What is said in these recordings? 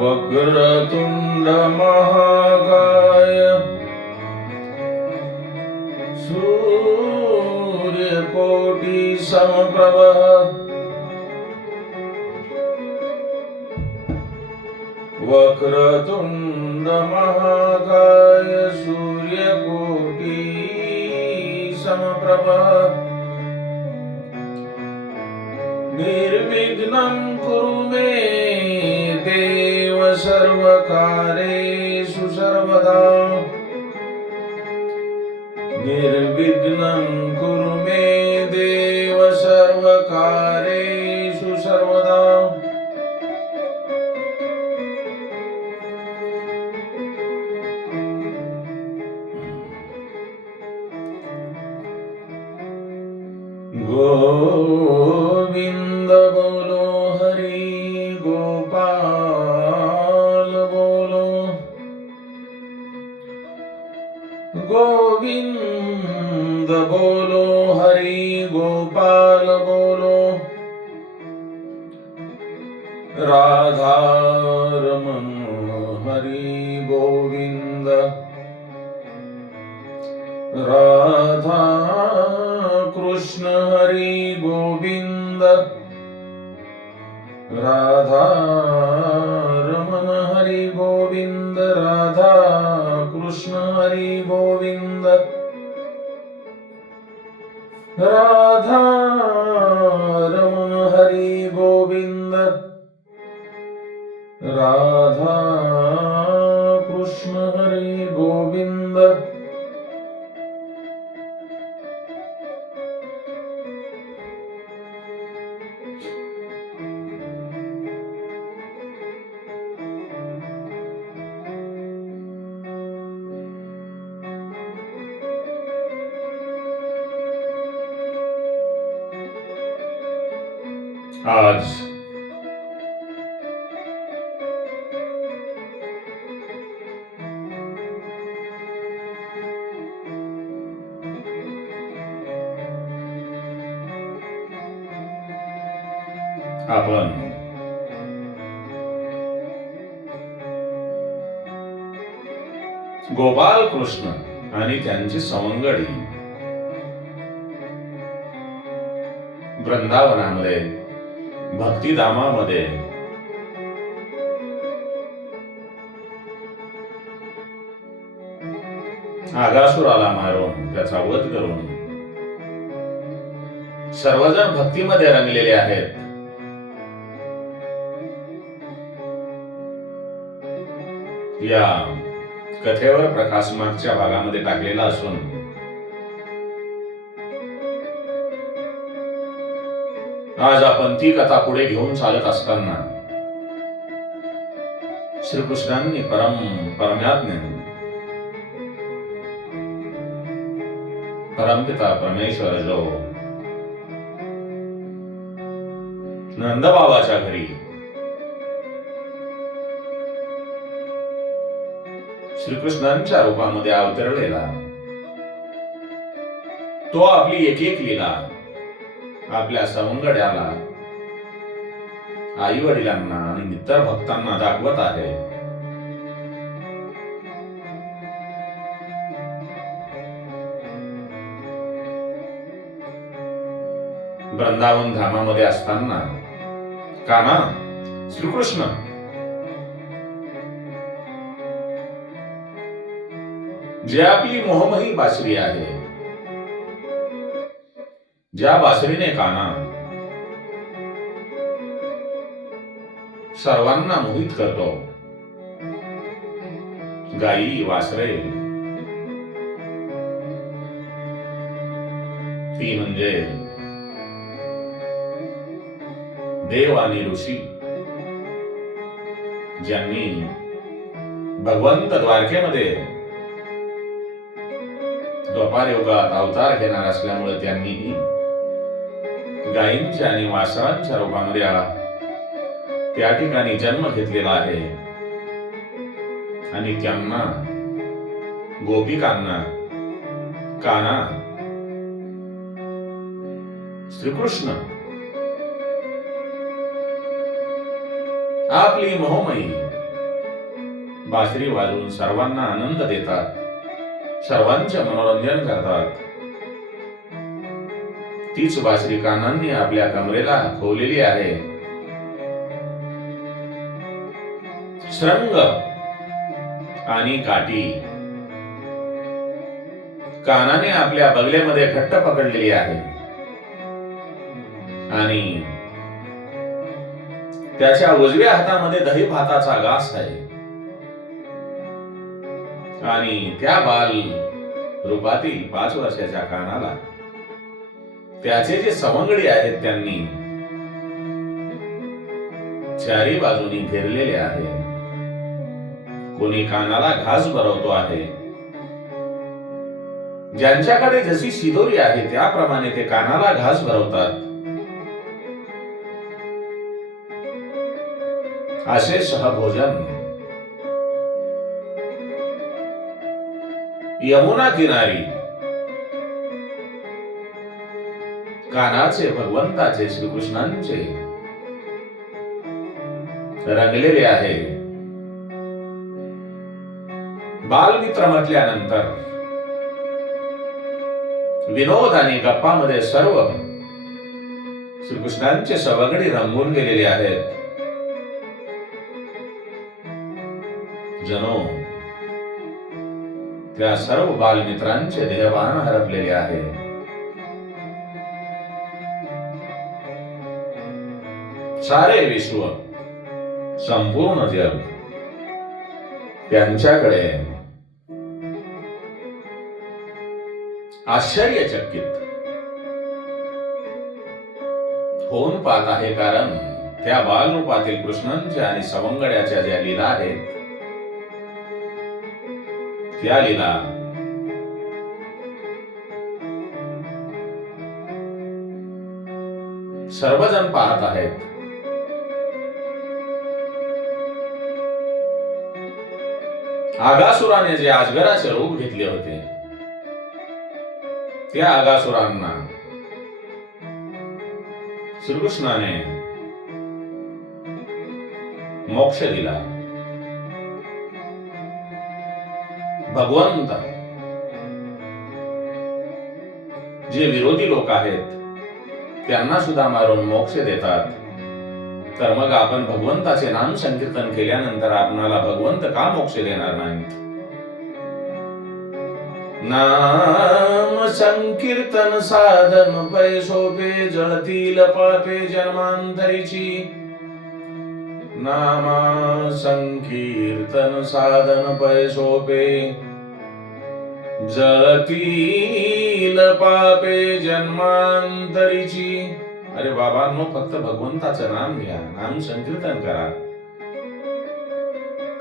वक्रतुंड महाकाय सूर्यकोटि समप्रभ वक्रतुंड महाकाय सूर्यकोटि समप्रभ निर्विघ्नं कुरु मे देव सर्वकार्येषु सर्वदा निर्विघ्नं कुरु मे देव सर्वकार्येषु सर्वदा गोविंद बोलो हरि गोपाल बोलो गोविंद बोलो हरि गोपाल बोलो राधा रमण हरि गोविंद राधा कृष्ण हरि गोविंद राधा रमण हरि गोविंद राधा कृष्ण हरि गोविंद राधा रमण हरि गोविंद राधा कृष्ण हरि गोविंद आज आपण गोपाल कृष्ण आणि त्यांची सवंगडी वृंदावनामध्ये भक्तिधामामध्ये आगासुराला मारून त्याचा वध करून सर्वजण भक्तीमध्ये रंगलेले आहेत. या कथेवर प्रकाश मागच्या भागामध्ये टाकलेला असून आज आपण ती कथा पुढे घेऊन चालत असताना श्रीकृष्णांनी परमात्म्याने परमपिता परमेश्वर जो नंदबाबाच्या घरी श्रीकृष्णांच्या रूपामध्ये अवतरलेला तो आपली एक एक लीला आपल्या सवंगड्याला, आई वडिलांना आणि मित्र भक्तांना दाखवत आहे. वृंदावन धामामध्ये असताना कान्हा श्रीकृष्ण जे आपली मोहमयी बासरी आहे, ज्या बासरीने कान्हा सर्वांना मोहित करतो, गाई वासरे ती म्हणजे देव आणि ऋषी ज्यांनी भगवंत द्वारकेमध्ये द्वापार युगात अवतार घेणार असल्यामुळे त्यांनीही गायींच्या आणि वासरांच्या रूपामध्ये त्या ठिकाणी जन्म घेतलेला आहे आणि त्यांना गोपिकांना कान्हा श्रीकृष्ण आपली मोहमयी बासरी वाजवून सर्वांना आनंद देतात, सर्वांचे मनोरंजन करतात. तीच बासरी कान्हांनी आपल्या कमरेला खोवलेली आहे. श्रंग आणि काठी कान्हाने आपल्या बगलेमध्ये घट्ट पकडलेली आहे आणि त्याच्या उजव्या हातामध्ये दही भाताचा घास आहे. आणि त्या बाल रूपातील 5 वर्षाच्या कान्हाला त्याचे जे सवंगडी आहेत त्यांनी चारी बाजूनी घेरलेले आहे. कोणी कानाला घास भरवतो आहे. ज्यांच्याकडे जशी शिदोरी आहे त्याप्रमाणे ते कानाला घास भरवतात. असे सहभोजन यमुना किनारी कान्हाचे, भगवंताचे, श्रीकृष्णांचे रंगलेले आहे. बालमित्र म्हटल्यानंतर विनोद आणि गप्पामध्ये सर्व श्रीकृष्णांचे सवंगडी रंगून गेलेले आहेत. जणू त्या सर्व बालमित्रांचे देहभान हरपलेले आहे. सारे विश्व, संपूर्ण जग त्यांच्याकडे आश्चर्यचकित होऊन पाहत आहे. कारण त्या बालरूपातील कृष्णांच्या आणि सवंगड्याच्या ज्या लीला आहेत त्या लीला सर्वजण पाहत आहेत. आगासुराने जे अजगराचे रूप घेतले होते त्या आगासुरांना श्रीकृष्णाने मोक्ष दिला. भगवंत जे विरोधी लोक आहेत त्यांना सुद्धा मारून मोक्ष देतात. तर मग आपण भगवंताचे नाम संकीर्तन केल्यानंतर आपणाला भगवंत का मोक्ष देणार नाहीत? नाम संकीर्तन साधन पै सोपे, जळतील पापे जन्मांतरीची. नाम संकीर्तन साधन पै सोपे, जळतील पापे जन्मांतरीची. अरे बाबांनो, फक्त भगवंताचं नाम घ्या, नाम संकीर्तन करा.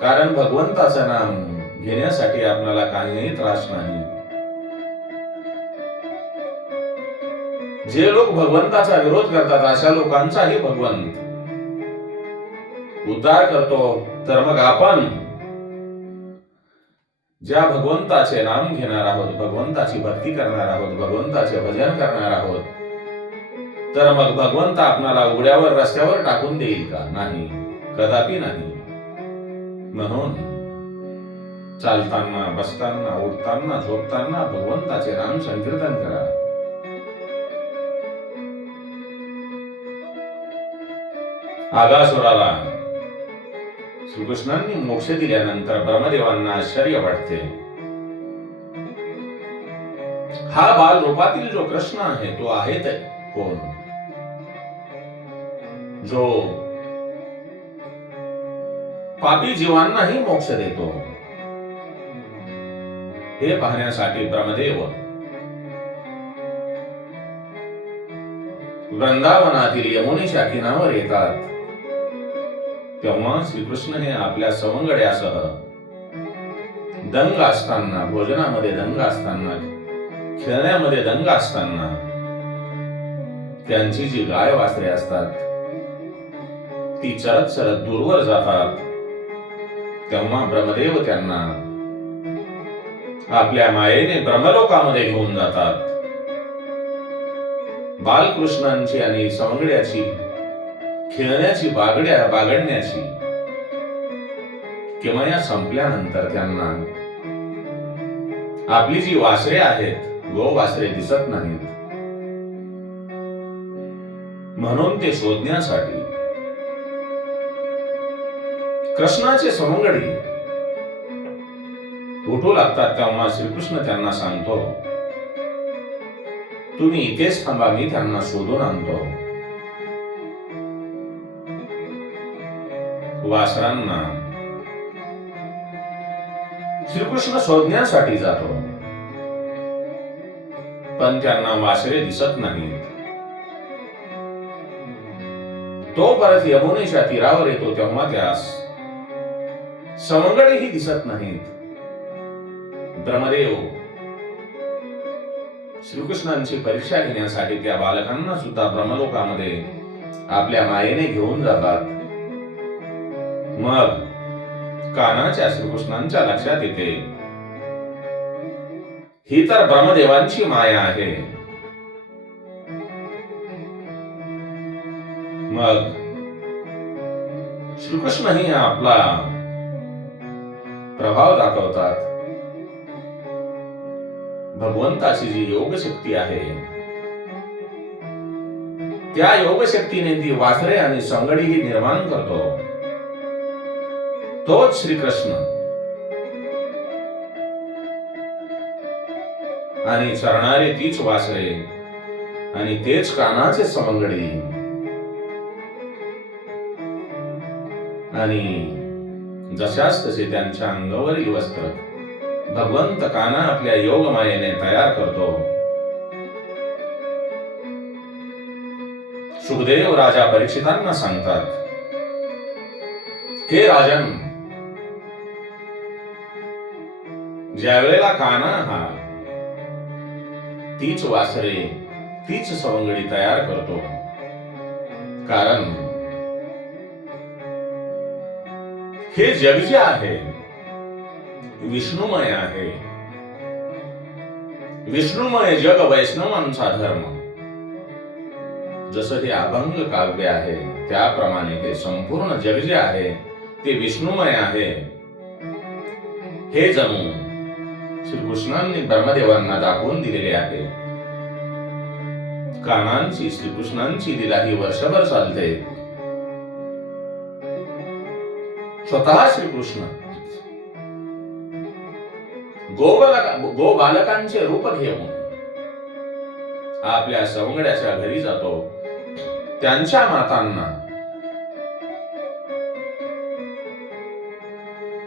कारण भगवंताचं नाम घेण्यासाठी आपल्याला काहीही त्रास नाही. जे लोक भगवंताचा विरोध करतात अशा लोकांचाही भगवंत उद्धार करतो. तर मग आपण ज्या भगवंताचे नाम घेणार आहोत, भगवंताची भक्ती करणार आहोत, भगवंताचे भजन करणार आहोत, तर मग भगवंत आपणाला उघड्यावर रस्त्यावर टाकून देईल का? नाही, कदापि नाही. म्हणून चालताना, बसताना, उठताना, झोपताना भगवंताचे नाम संकीर्तन करा. आगासुराला श्रीकृष्णांनी मोक्ष दिल्यानंतर ब्रह्मदेवांना आश्चर्य वाटते. हा बाल रूपातील जो कृष्ण आहे तो आहे ते कोण? जो पापी जीवांनाही मोक्ष देतो. हे पाहण्यासाठी ब्रह्मदेव वृंदावनातील यमुनेच्या किनाऱ्यावर येतात. तेव्हा श्रीकृष्ण हे आपल्या सवंगड्यासह दंग असताना, भोजनामध्ये दंग असताना, खेळण्यामध्ये दंग असताना, त्यांची जी गाय वासरे असतात ती चरत चरत दूरवर जातात. तेव्हा ब्रह्मदेव त्यांना आपल्या मायेने ब्रह्मलोकामध्ये घेऊन जातात. बालकृष्णांची आणि सवंगड्याची खेळण्याची, बागडण्याची किमया संपल्यानंतर त्यांना आपली जी वासरे आहेत, गो वासरे दिसत नाहीत. म्हणून ते शोधण्यासाठी कृष्णाचे सवंगडी उठू लागतात. तेव्हा श्रीकृष्ण त्यांना सांगतो, तुम्ही इथेच थांबा, मी त्यांना शोधून आणतो. वासरांना श्रीकृष्ण शोधण्यासाठी जातो, पण त्यांना वासरे दिसत नाहीत. तो परत यमुनेच्या तीरावर येतो, तेव्हा त्यास सवंगडीही दिसत नाहीत. ब्रह्मदेव श्रीकृष्णांची परीक्षा घेण्यासाठी त्या बालकांना सुद्धा ब्रह्मलोकामध्ये आपल्या मायेने घेऊन जातात. मग कानाच्या श्रीकृष्णांच्या लक्षात येते, ही तर ब्रह्मदेवांची माया आहे. मग श्रीकृष्णही आपला प्रभाव दाखवतात. भगवंताची जी योग शक्ती आहे, त्या योग शक्तीने ती वासरे आणि संगडीही निर्माण करतो. तोच श्रीकृष्ण आणि चरणारे तीच वासरे आणि तेच कानाचे सवंगडी आणि जशास तसे त्यांच्या अंगावरील वस्त्र भगवंत काना आपल्या योग मायेने तयार करतो. सुखदेव राजा परीक्षितांना सांगतात, हे राजन, ज्या वेळेला काना हा तीच वासरे तीच सवंगडी तयार करतो, कारण हे जग जे आहे विष्णुमय आहे. विष्णुमय जग वैष्णवांचा धर्म. जसं हे अभंग काव्य आहे, त्याप्रमाणे हे संपूर्ण जग जे आहे ते विष्णुमय आहे. हे जणू श्रीकृष्णांनी ब्रह्मदेवांना दाखवून दिलेले आहे. कानांची श्रीकृष्णांची लीला ही वर्षभर चालते. स्वतः श्रीकृष्ण गो बालकांचे रूप घेऊन आपल्या सवंगड्याच्या घरी जातो. त्यांच्या मातांना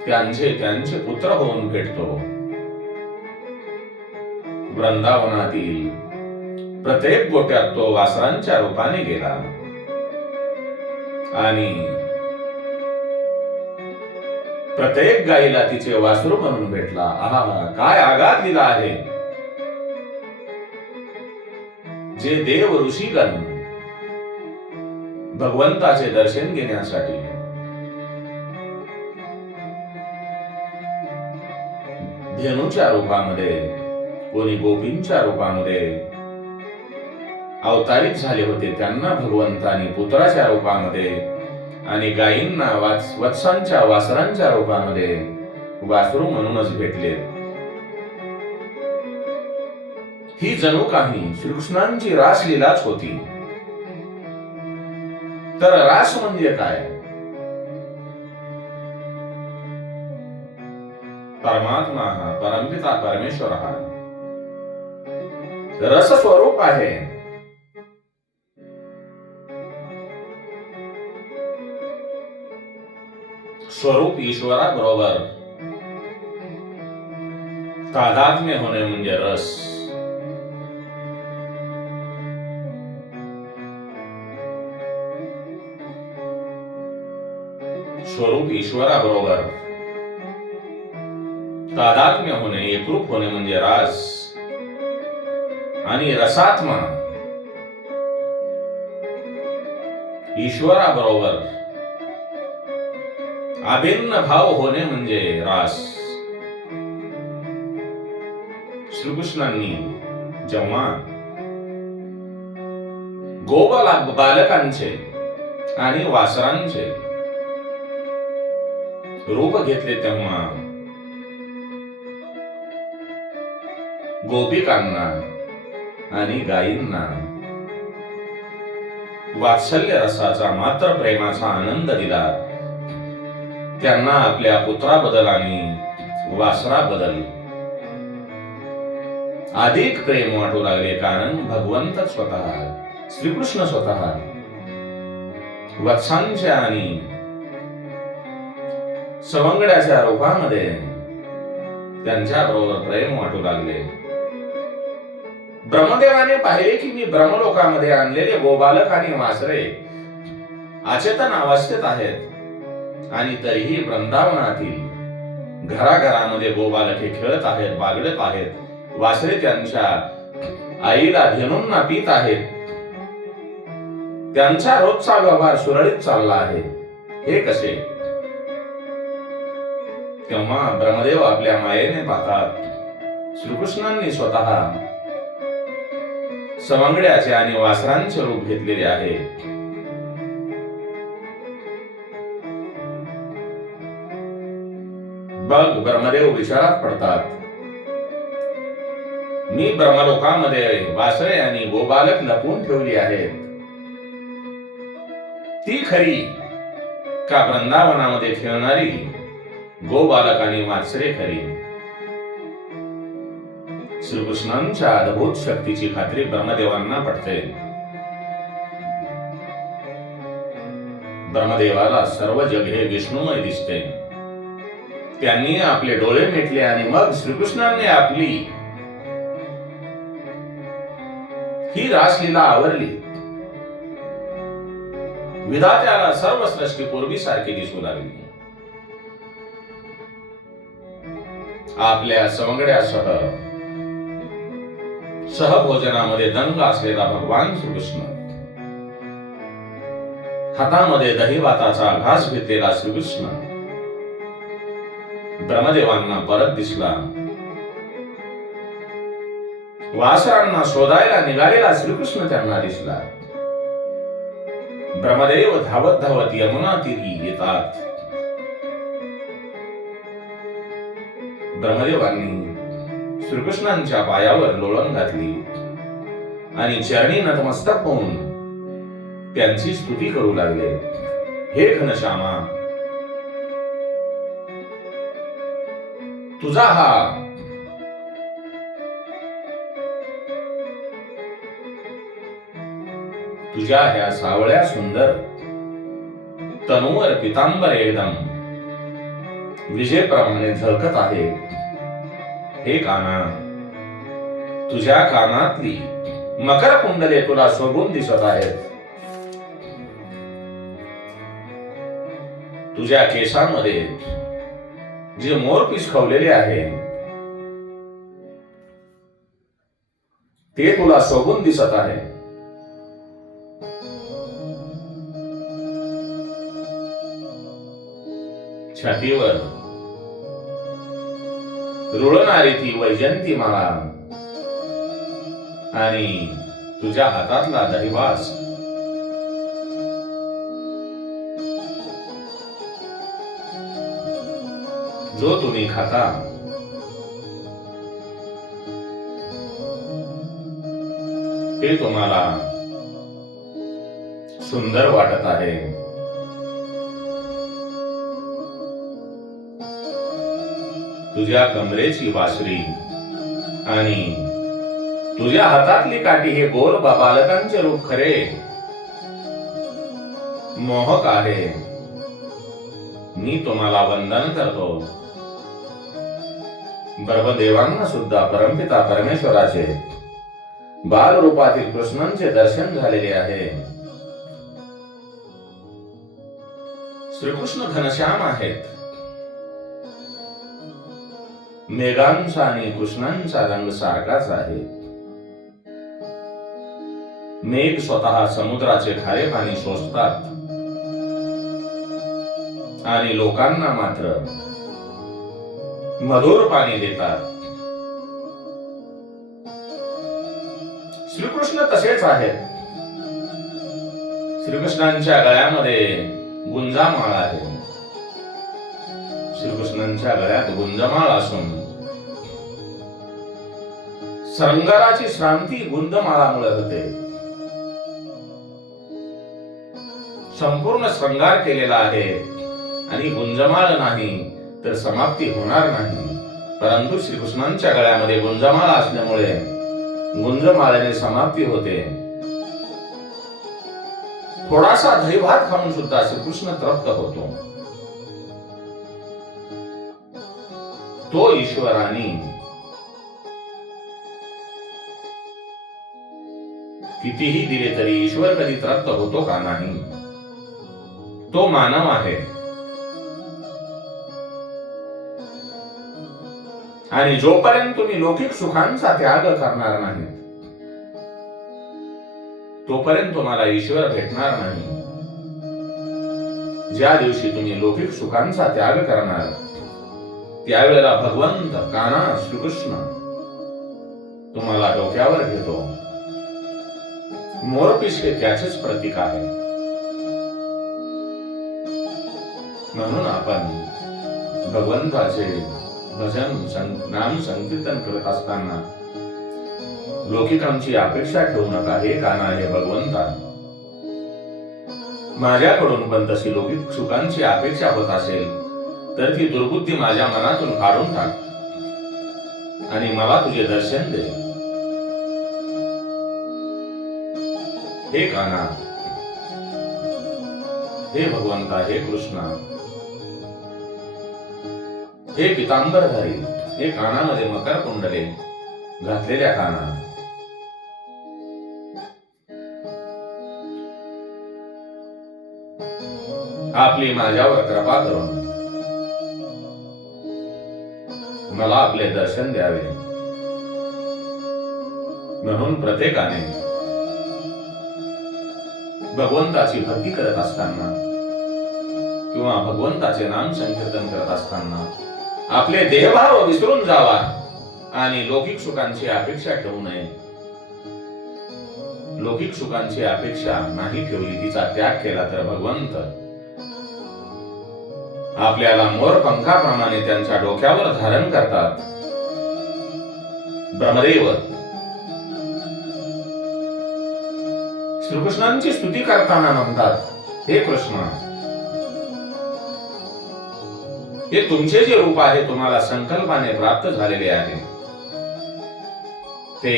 त्यांचे पुत्र होऊन भेटतो. वृंदावनातील प्रत्येक गोट्यात तो वासरांच्या रूपाने गेला आणि प्रत्येक गायीला तिचे वासरू म्हणून भेटला. आहा, काय आघात दिला आहे. जे देव ऋषीगण भगवंताचे दर्शन घेण्यासाठी धेनूच्या रूपामध्ये, कोणी गोपींच्या रूपामध्ये अवतारित झाले होते, त्यांना भगवंतानी पुत्राच्या रूपामध्ये आणि गायींना वत्सांच्या वासरांच्या रूपामध्ये वासरू म्हणूनच भेटले. ही जणू काही श्रीकृष्णांची रासलीलाच होती. तर रास म्हणजे काय? परमात्मा हा, परमपिता परमेश्वर हा रस स्वरूप आहे. स्वरूप ईश्वरा बरोबर तादात्म्य होणे म्हणजे रस. स्वरूप ईश्वरा बरोबर तादात्म्य होणे, एकरूप होणे म्हणजे रस. आणि रसात्मा ईश्वरा बरोबर अभिन्न भाव होणे म्हणजे रास. श्रीकृष्णांनी जेव्हा बालकांचे आणि वासरांचे रूप घेतले तेव्हा गोपिकांना आणि गायींना वात्सल्य रसाचा मात्र प्रेमाचा आनंद दिला. त्यांना आपल्या पुत्राबद्दल आणि वासराबद्दल अधिक प्रेम वाटू लागले. कारण भगवंत स्वतः श्रीकृष्ण स्वतः वत्सांच्या आणि सवंगड्याच्या रूपामध्ये त्यांच्या बरोबर प्रेम वाटू लागले. ब्रह्मदेवाने पाहिले की मी ब्रह्मलोकामध्ये आणलेले गोबालक आणि वासरे अचेतन अवस्थेत आहेत आणि तरीही वृंदावनातील घराघरामध्ये गोबालके खेळत आहेत, बागडत आहेत. वासरे त्यांच्या आईला धेनूंना पीत आहेत. त्यांचा रोजचा व्यवहार सुरळीत चालला आहे. हे कसे? तेव्हा ब्रह्मदेव आपल्या मायेने पाहतात श्रीकृष्णांनी स्वतः सवंगड्याचे आणि वासरांचे रूप घेतलेले आहे. बघ, ब्रह्मदेव विचारात पडतात. मी ब्रह्मलोकामध्ये वासरे आणि गोबालक लपवून ठेवली आहेत. ती खरी का वृंदावनामध्ये खेळणारी गोबालक आणि वासरे खरी? श्रीकृष्णांच्या अद्भुत शक्तीची खात्री ब्रह्मदेवांना पटते. ब्रह्मदेवाला सर्व जग हे विष्णुमय दिसते. त्यांनी आपले डोळे मिटले आणि मग श्रीकृष्णांनी आपली ही रासलीला आवरली. विधात्याला सर्व सृष्टी पूर्वीसारखी दिसू लागली. आपल्या सवंगड्यासह सहभोजनामध्ये दंग असलेला भगवान श्रीकृष्ण, हातामध्ये दही भाताचा घास घेतलेला श्रीकृष्ण ब्रह्मदेवांना परत दिसला. वासरांना शोधायला निघालेला श्रीकृष्ण त्यांना दिसला. ब्रह्मदेव धावत धावत यमुना तीरी येतात. ब्रह्मदेवांनी श्रीकृष्णांच्या पायावर लोळण घातली आणि चरणी नतमस्तक होऊन त्यांची स्तुती करू लागले. हे घनश्यामा, तुझा हा तुझ्या ह्या सावळ्या सुंदर तनुवर पितांबर एकदम विजेप्रमाणे झळकत आहे. हे काना, तुझ्या कानातली मकर कुंडले तुला शोभून दिसत आहेत. तुझ्या केसांमध्ये जे मोरपीस खवलेले आहे ते तुला शोभून दिसत आहे. छातीवर रुळणारी ती वैजंती माला आणि तुझ्या हातातला दहीवास जो तुम्ही खाता ते तुम्हाला सुंदर वाटत आहे. तुझ्या कमरेची वासरी आणि तुझ्या हातातली काठी हे गोल बालकांचे रूप खरे मोहक आहे. मी तुम्हाला वंदन करतो. ब्रह्मदेवांना सुद्धा परमपिता परमेश्वराचे बाल रूपातील कृष्णांचे दर्शन झालेले आहे. श्रीकृष्ण घनश्याम आहेत. मेघांचा आणि कृष्णांचा रंग सारखाच आहे. मेघ स्वतः समुद्राचे खारे पाणी शोषतात आणि लोकांना मात्र मधुर पाणी देतात. श्रीकृष्ण तसेच आहेत. श्रीकृष्णांच्या गळ्यामध्ये गुंजामाळ आहे. श्रीकृष्णांच्या गळ्यात गुंजमाळ असून श्रंगाराची श्रांती गुंजमाळामुळे होते. संपूर्ण श्रंगार केलेला आहे आणि गुंजमाळ नाही तर समाप्ती होणार नाही. परंतु श्रीकृष्णांच्या गळ्यामध्ये गुंजमाळ असल्यामुळे गुंजमाळेने समाप्ती होते. थोडासा दही भात खाऊन सुद्धा श्रीकृष्ण तृप्त होतो. तो ईश्वराने कितीही दिले तरी ईश्वर कधी तृप्त होतो का नाही. तो मानव आहे आणि जोपर्यंत तुम्ही लौकिक सुखांचा त्याग करणार नाही तोपर्यंत तुम्हाला ईश्वर भेटणार नाही. ज्या दिवशी तुम्ही लौकिक सुखांचा त्याग करणार त्यावेळेला भगवंत कान्हा श्रीकृष्ण तुम्हाला डोक्यावर घेतो. मोरपीस हे त्याचेच प्रतीक आहे. म्हणून आपण भगवंताचे भजन नाम संकीर्तन करत असताना लौकिकांची अपेक्षा ठेवू नका. हे कान्हा, हे भगवंता, माझ्याकडून पण तशी लौकिक सुखांची अपेक्षा होत असेल तर ती दुर्बुद्धी माझ्या मनातून काढून टाक आणि मला तुझे दर्शन दे. हे कान्हा, हे भगवंता, हे कृष्णा, हे पितांबरधारी, हे कानामध्ये मकर कुंडले घातलेल्या कान्हा, आपली माझ्यावर कृपा करून मला आपले दर्शन द्यावे. म्हणून प्रत्येकाने भगवंताची भक्ती करत असताना किंवा भगवंताचे नाम संकीर्तन करत असताना आपले देहभाव विसरून जावा आणि लौकिक सुखांची अपेक्षा ठेवू नये. लौकिक सुखांची अपेक्षा नाही ठेवली, तिचा त्याग केला तर भगवंत आपल्याला मोर पंखाप्रमाणे त्यांच्या डोक्यावर धारण करतात. ब्रह्मदेव श्रीकृष्णांची स्तुती करताना म्हणतात, हे कृष्ण, हे तुमचे जे रूप आहे तुम्हाला संकल्पाने प्राप्त झालेले आहे. ते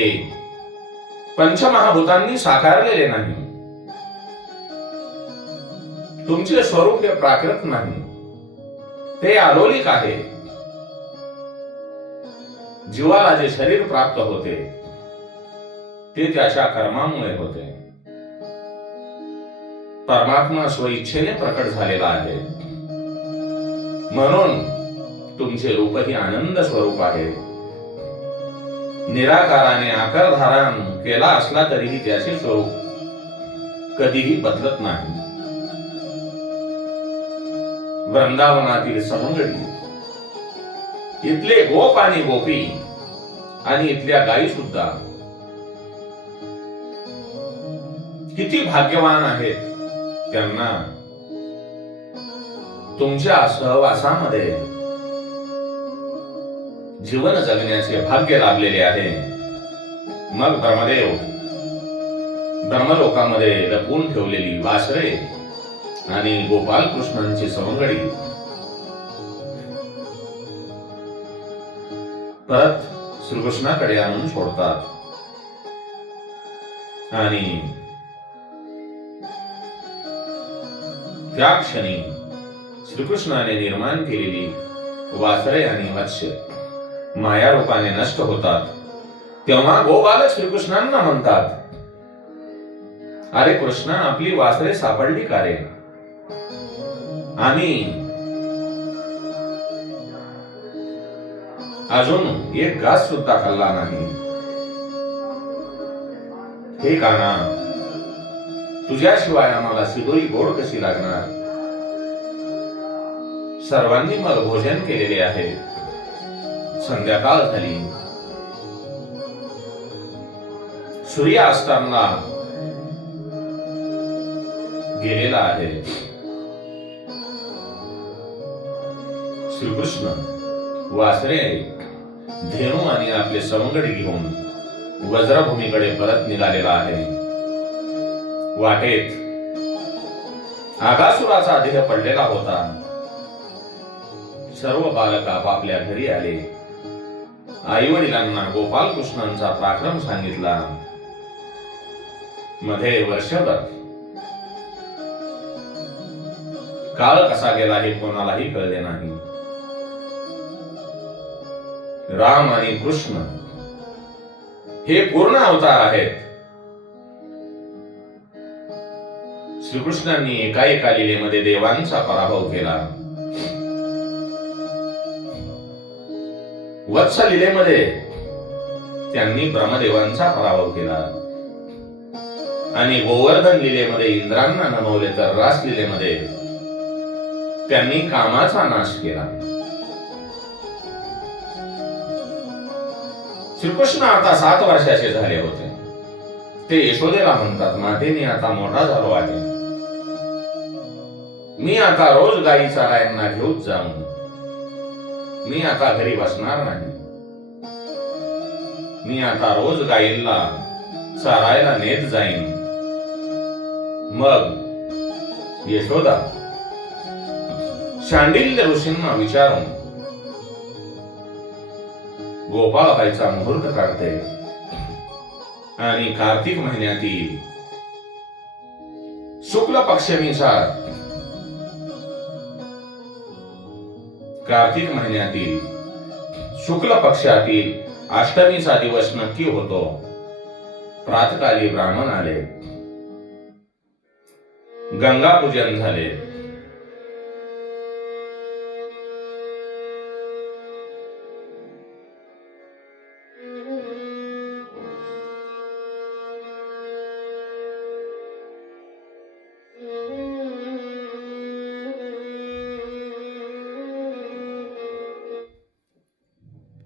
पंचमहाभूतांनी साकारलेले नाही. तुमचे स्वरूप हे प्राकृत नाही, ते अलौकिक आहे. जीवाला जे शरीर प्राप्त होते ते त्याच्या कर्मामुळे होते. परमात्मा स्वइच्छेने प्रकट झालेला आहे. म्हणून तुमचे रूप ही आनंद स्वरूप आहे. निराकाराने आकार धारण केला असला तरीही त्याचे स्वरूप कधीही बदलत नाही. वृंदावनातील सवंगडी, इथले गोप आणि गोपी आणि इथल्या गायी सुद्धा किती भाग्यवान आहेत. त्यांना तुमच्या सहवासामध्ये जीवन जगण्याचे भाग्य लाभलेले आहे. मग ब्रह्मदेव ब्रह्मलोकामध्ये लपवून ठेवलेली वासरे आणि गोपाल कृष्णांची सवंगडी परत श्रीकृष्णाकडे आणून सोडतात आणि त्या क्षणी श्रीकृष्णाने निर्माण केलेली वासरे आणि मत्स्य माया रूपाने नष्ट होतात. तेव्हा गोपाल श्रीकृष्णांना म्हणतात, अरे कृष्णा, आपली वासरे सापडली का रे? आम्ही अजून एक घास सुद्धा खाल्ला नाही. हे कान्हा, तुझ्याशिवाय आम्हाला शिदोरी गोड कशी लागणार? सर्वांनी मग भोजन केलेले आहे. संध्याकाळ झाली. सूर्य अस्तांना गेलेला आहे. श्रीकृष्ण वासरे, धेनू आणि आपले सवंगडी घेऊन वज्रभूमीकडे परत निघालेला आहे. वाटेत आगासुराचा देह पडलेला होता. सर्व बालक आपापल्या घरी आले. आई वडिलांना गोपालकृष्णांचा पराक्रम सांगितला. मध्ये वर्षभर काळ कसा गेला हे कोणालाही कळले नाही. राम आणि कृष्ण हे पूर्ण अवतार आहेत. श्रीकृष्णांनी एका लीलेमध्ये देवांचा पराभव केला. वत्स लीलेमध्ये त्यांनी ब्रह्मदेवांचा पराभव केला आणि गोवर्धन लीलेमध्ये इंद्रांना नमवले, तर रास लीलेमध्ये त्यांनी कामाचा नाश केला. श्रीकृष्ण आता 7 वर्षाचे झाले होते. ते यशोदेला म्हणतात, माते मी आता मोठा झालो आहे. मी आता रोज गायी चारायांना घेऊन जाऊन मी आता घरी बसणार नाही. मी आता रोज गायींना चारायला नेत जाईन. मग यशोदा शांडिल्य ऋषींना विचारून गोपाळ व्हायचा मुहूर्त काढते आणि कार्तिक महिन्यातील शुक्ल पक्षमीचा कार्तिक महिन्यातील शुक्ल पक्षातील अष्टमीचा दिवस नक्की होतो. प्रातःकाली ब्राह्मण आले, गंगा पूजन झाले.